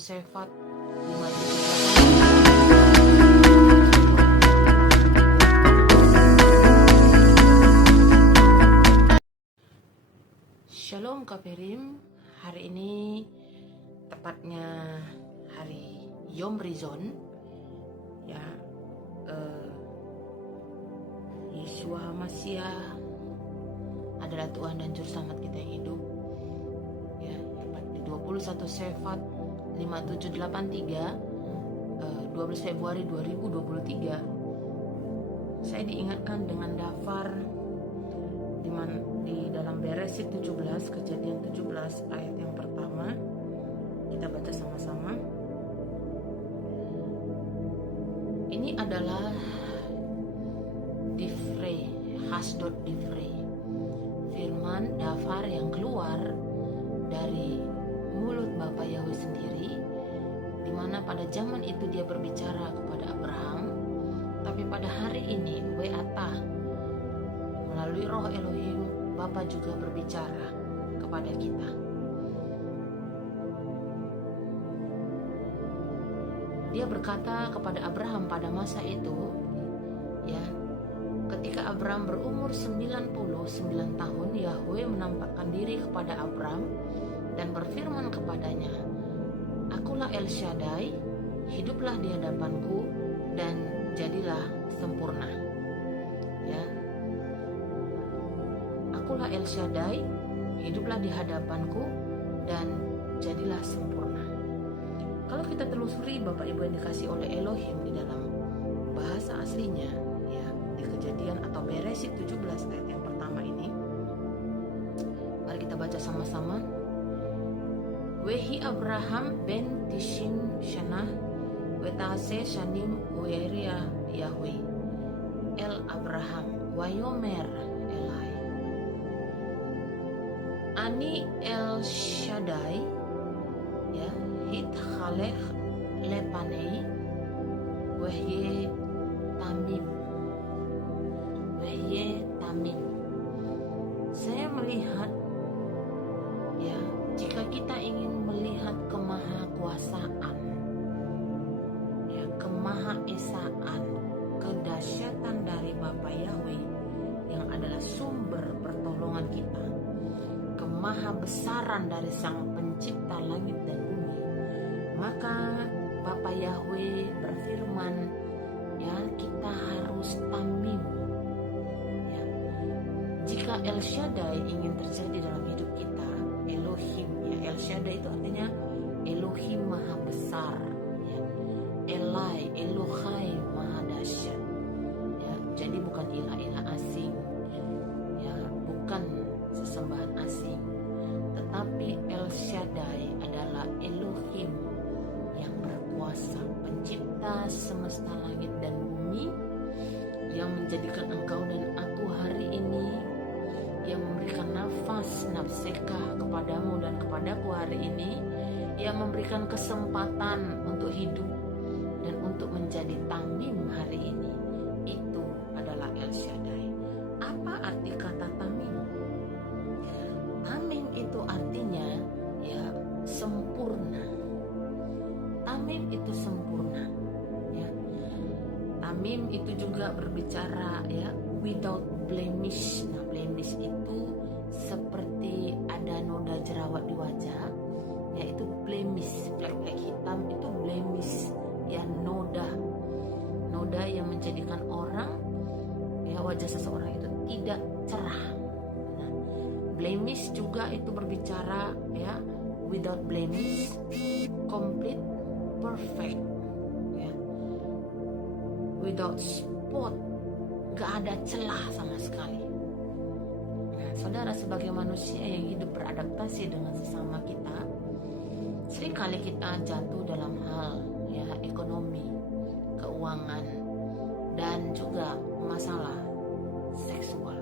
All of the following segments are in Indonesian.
Sefat 5. Shalom Kaperim. Hari ini tepatnya hari Yom Rizon, ya, Yeshua Masiah adalah Tuhan dan Juru Selamat kita yang hidup, ya. Tepat di 21 Sefat 5783, 12 Februari 2023, saya diingatkan dengan daftar di dalam Beresit 17, Kejadian 17 ayat yang pertama. Kita baca sama-sama. Ini adalah Divrei, Hasdot Divrei, firman daftar yang keluar dari mulut Bapa Yahweh sendiri, di mana pada zaman itu dia berbicara kepada Abraham, tapi pada hari ini We'ata melalui Roh Elohim, Bapa juga berbicara kepada kita. Dia berkata kepada Abraham pada masa itu, ya, ketika Abraham berumur 99 tahun, Yahweh menampakkan diri kepada Abraham dan berfirman kepadanya, "Akulah El Shaddai, hiduplah di hadapanku dan jadilah sempurna." Ya. Akulah El Shaddai, hiduplah di hadapanku dan jadilah sempurna. Kalau kita telusuri Bapak Ibu yang dikasih oleh Elohim di dalam bahasa aslinya, ya, di Kejadian atau Beresit 17 ayat yang pertama ini, mari kita baca sama-sama. Wehi Abraham ben Tishim Shanah Wetase Shanim Ueria Yahweh El Abraham Wayomer Elai Ani El Shaddai, ya, Hit Khalech Lepanei Wehye Tamim. Wehye Tamim. Saya melihat, ya, jika kita ingin melihat kemahakuasaan, ya, kemahaesaan, kedahsyatan dari Bapa Yahweh yang adalah sumber pertolongan kita, kemahabesaran dari Sang Pencipta langit dan bumi, maka Bapa Yahweh berfirman, ya, kita harus tamim. Ya. Jika El Shaddai ingin terjadi dalam hidup kita, Elohim, ya, El Shaddai itu artinya Elohim maha besar, ya. Elai, Elohai maha dahsyat, ya. Jadi bukan ilah-ilah asing, ya, bukan sesembahan asing, tetapi El Shaddai adalah Elohim yang berkuasa, pencipta semesta langit dan bumi, yang menjadikan engkau dan aku hari ini, yang memberikan nafas nafsekah kepadamu dan kepadaku hari ini, yang memberikan kesempatan untuk hidup dan untuk menjadi tamim hari ini. Itu adalah El Shaddai. Apa arti kata tamim? Tamim itu artinya, ya, sempurna. Tamim itu sempurna, ya. Tamim itu juga berbicara, ya, without blemish. Nah, blemish itu seperti ada noda jerawat di wajah, yaitu blemish, flek-flek hitam itu blemish, ya, noda yang menjadikan orang, ya, wajah seseorang itu tidak cerah. Nah, blemish juga itu berbicara, ya, without blemish, complete, perfect, ya, without spot, gak ada celah sama sekali. Nah, saudara, sebagai manusia yang hidup beradaptasi dengan sesama kita, seringkali kita jatuh dalam hal, ya, ekonomi, keuangan, dan juga masalah seksual.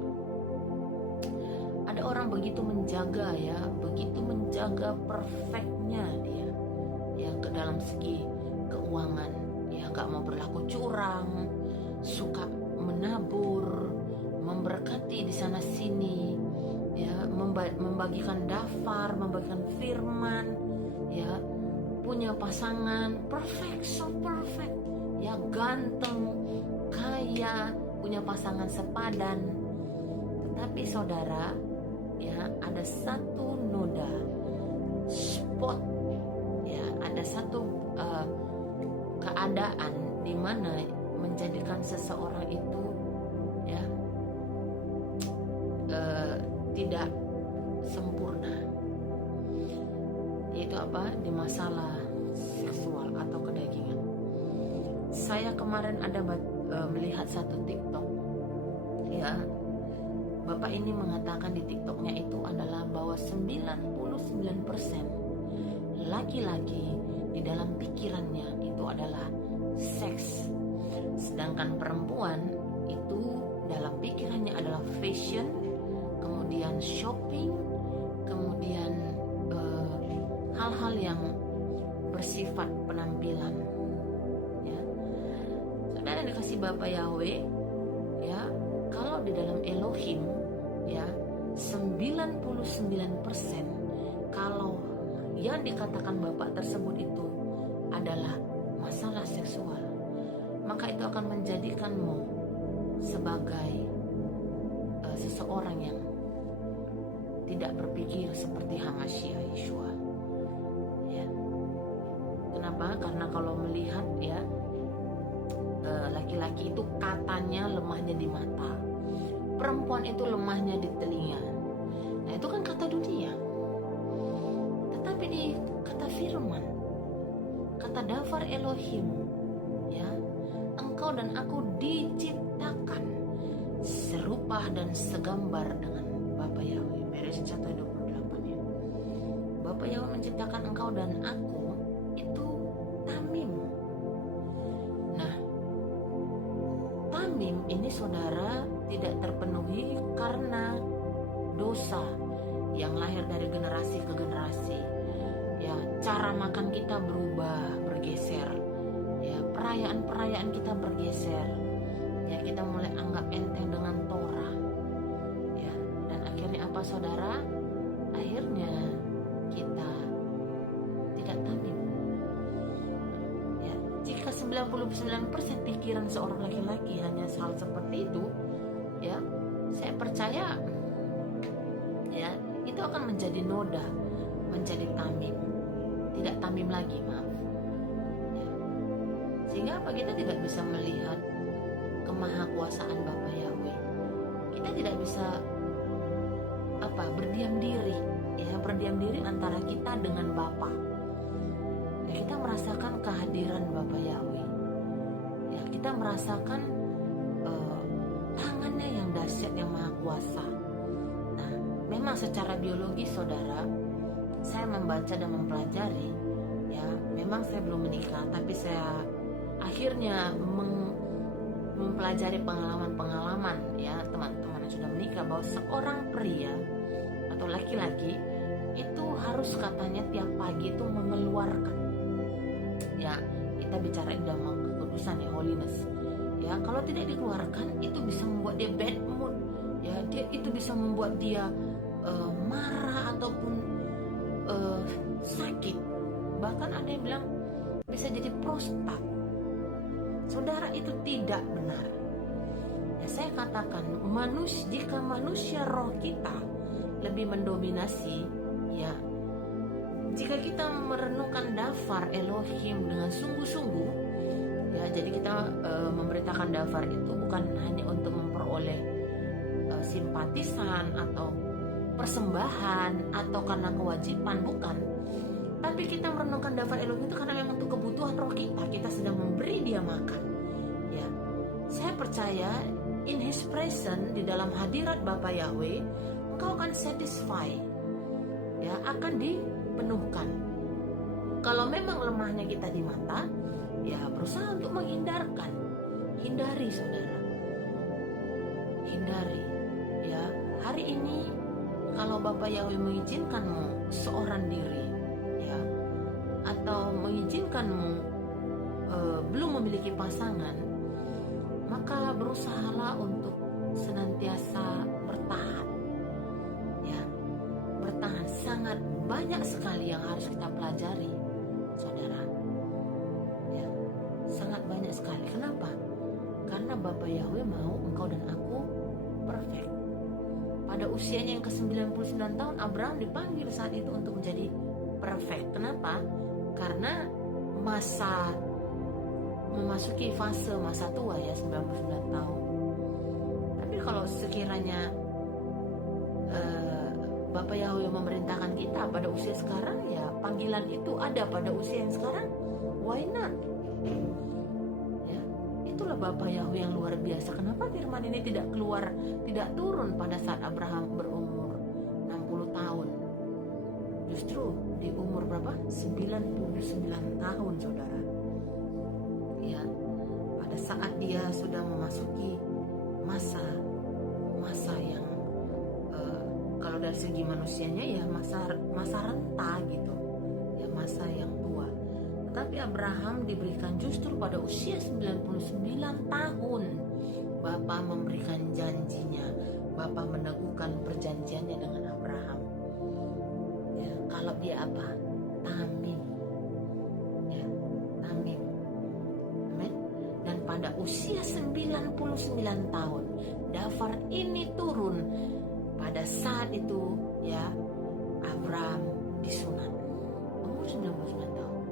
Ada orang begitu menjaga, ya, begitu menjaga perfectnya dia, ya, ke dalam segi keuangan, ya, gak mau berlaku curang, suka menabur, memberkati di sana sini, ya, membagikan daftar, membagikan firman, ya, punya pasangan perfect, so perfect, ya, ganteng, kaya, punya pasangan sepadan. Tetapi saudara, ya, ada satu noda, spot, ya, ada satu keadaan di mana menjadikan seseorang itu, ya, tidak sempurna, yaitu apa? Di masalah seksual atau kedagingan. Saya kemarin ada melihat satu TikTok, ya, bapak ini mengatakan di TikToknya itu adalah bahwa 99% laki-laki di dalam pikirannya itu adalah seks, sedangkan perempuan itu dalam pikirannya adalah fashion, kemudian shopping, kemudian hal-hal yang bersifat penampilan, ya. Saudara dikasih Bapak Yahweh, ya, kalau di dalam Elohim, ya, 99% kalau yang dikatakan Bapak tersebut itu adalah masalah seksual, maka itu akan menjadikanmu sebagai seseorang yang tidak berpikir seperti Hamashiach Yeshua, ya. Kenapa? Karena kalau melihat, ya, laki-laki itu katanya lemahnya di mata, perempuan itu lemahnya di telinga. Nah, itu kan kata dunia. Tetapi di kata firman, kata Davar Elohim, ya, engkau dan aku diciptakan serupa dan segambar dengan Bapa Yahweh. Beresin 1:28, ya. Bapa Yahweh menciptakan engkau dan aku itu tamim. Nah, tamim ini saudara tidak terpenuhi karena dosa yang lahir dari generasi ke generasi, ya. Cara makan kita berubah, bergeser, ya. Perayaan-perayaan kita bergeser, ya. Kita mulai anggap enteng dengan Torah, ya. Dan akhirnya apa saudara? Akhirnya kita tidak tamim, ya. Jika 99% pikiran seorang laki-laki hanya hal seperti itu, ya, saya percaya, ya, itu akan menjadi noda, menjadi tamim, tidak tamim lagi, maaf, ya. Sehingga apa? Kita tidak bisa melihat kemahakuasaan Bapa Yahweh. Kita tidak bisa berdiam diri, ya, berdiam diri antara kita dengan Bapa. Ya, kita merasakan kehadiran Bapa Yahweh, ya, kita merasakan tangannya yang dahsyat, yang maha kuasa. Nah, memang secara biologi saudara, saya membaca dan mempelajari, ya, memang saya belum menikah, tapi saya akhirnya mempelajari pengalaman-pengalaman, ya, teman-teman yang sudah menikah, bahwa seorang pria atau laki-laki itu harus katanya tiap pagi itu mengeluarkan, ya, kita bicara di dalam kekudusan, ya, holiness, ya. Kalau tidak dikeluarkan itu bisa membuat dia bad mood, ya, itu bisa membuat dia marah ataupun sakit, bahkan ada yang bilang bisa jadi prostat. Saudara, itu tidak benar, ya. Saya katakan jika manusia roh kita lebih mendominasi, ya, jika kita merenungkan Davar Elohim dengan sungguh-sungguh, ya, jadi kita memberitakan Davar itu bukan hanya untuk memperoleh simpatisan atau persembahan atau karena kewajiban, bukan. Tapi kita merenungkan Davar Elohim itu karena memang untuk kebutuhan roh kita sedang memberi dia makan, ya. Saya percaya in His presence, di dalam hadirat Bapa Yahweh, engkau akan satisfy, ya, akan dipenuhkan. Kalau memang lemahnya kita di mata, ya, berusaha untuk menghindarkan. Hindari saudara, hindari, ya. Hari ini kalau Bapa Yahweh mengizinkanmu seorang diri, ya, atau mengizinkanmu belum memiliki pasangan, maka berusahalah untuk senantiasa bertahan, ya, bertahan. Sangat banyak sekali yang harus kita pelajari, saudara. Bapa Yahweh mau engkau dan aku perfect. Pada usianya yang ke-99 tahun, Abraham dipanggil saat itu untuk menjadi perfect. Kenapa? Karena memasuki fase masa tua ya, 99 tahun. Tapi kalau sekiranya Bapa Yahweh memerintahkan kita pada usia sekarang, ya panggilan itu ada pada usia yang sekarang, why not? Ya, itulah Bapa Yahweh yang luar biasa. Kenapa firman ini tidak turun pada saat Abraham berumur 60 tahun? Justru di umur berapa? 99 tahun, saudara. Ya, pada saat dia sudah memasuki masa yang kalau dari segi manusianya ya masa renta gitu, ya masa yang tua. Tetapi Abraham diberikan justru pada usia 99 tahun. Bapa memberikan janjinya, Bapa meneguhkan perjanjiannya dengan Abraham. Ya, kalau dia apa? Tamim. Ya, tamim. Amin. Dan pada usia 99 tahun, daftar ini turun. Pada saat itu ya Abraham disunat umur 99 tahun.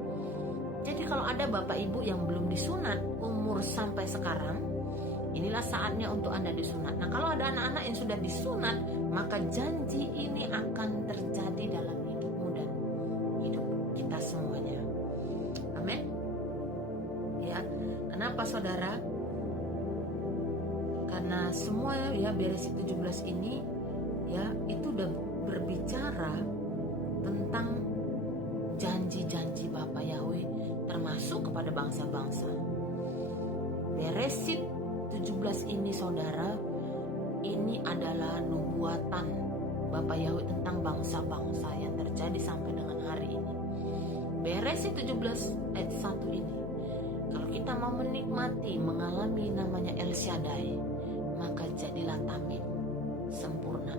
Jadi kalau ada bapak ibu yang belum disunat umur sampai sekarang, inilah saatnya untuk Anda disunat. Nah, kalau ada anak-anak yang sudah disunat, maka janji ini akan terjadi dalam hidupmu dan hidup kita semuanya. Amin. Ya, kenapa saudara? Karena semua ya Beresi 17 ini ya itu udah berbicara tentang janji-janji Bapa Yahweh termasuk kepada bangsa-bangsa. Beresi 17 ini saudara, ini adalah nubuatan Bapa Yahweh tentang bangsa-bangsa yang terjadi sampai dengan hari ini. Beresi 17 ayat 1 ini, kalau kita mau menikmati, mengalami namanya El Shaddai, maka jadilah tamim, sempurna.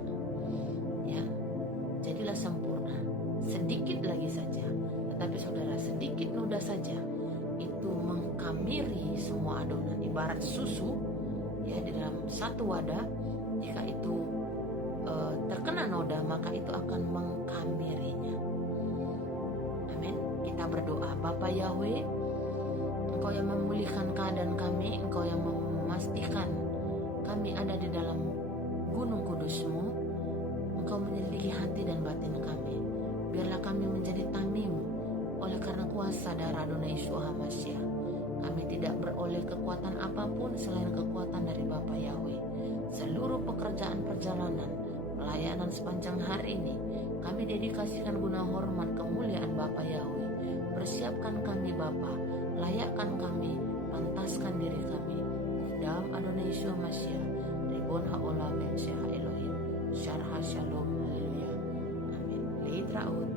Ya, jadilah sempurna. Sedikit lagi saja, tetapi saudara, sedikit noda saja itu mengkamiri semua adonan. Ibarat susu ya di dalam satu wadah, jika itu terkena noda, maka itu akan mengkamirinya. Amin. Kita berdoa. Bapa Yahweh, Engkau yang memulihkan keadaan kami, Engkau yang memastikan kami ada di dalam gunung kudus-Mu. Engkau menyelidiki hati dan batin kami. Biarlah kami menjadi tamim oleh karena kuasa darah Adonai Yeshua HaMashiach. Kami tidak beroleh kekuatan apapun selain kekuatan dari Bapa Yahweh. Seluruh pekerjaan perjalanan, pelayanan sepanjang hari ini, kami dedikasikan guna hormat kemuliaan Bapa Yahweh. Persiapkan kami Bapa, layakkan kami, pantaskan diri kami. Dalam Adonai Yeshua HaMashiach, Ribon Ha'olam Syah Elohim. Syarha Shalom. Haleluya. Amin. Litraut.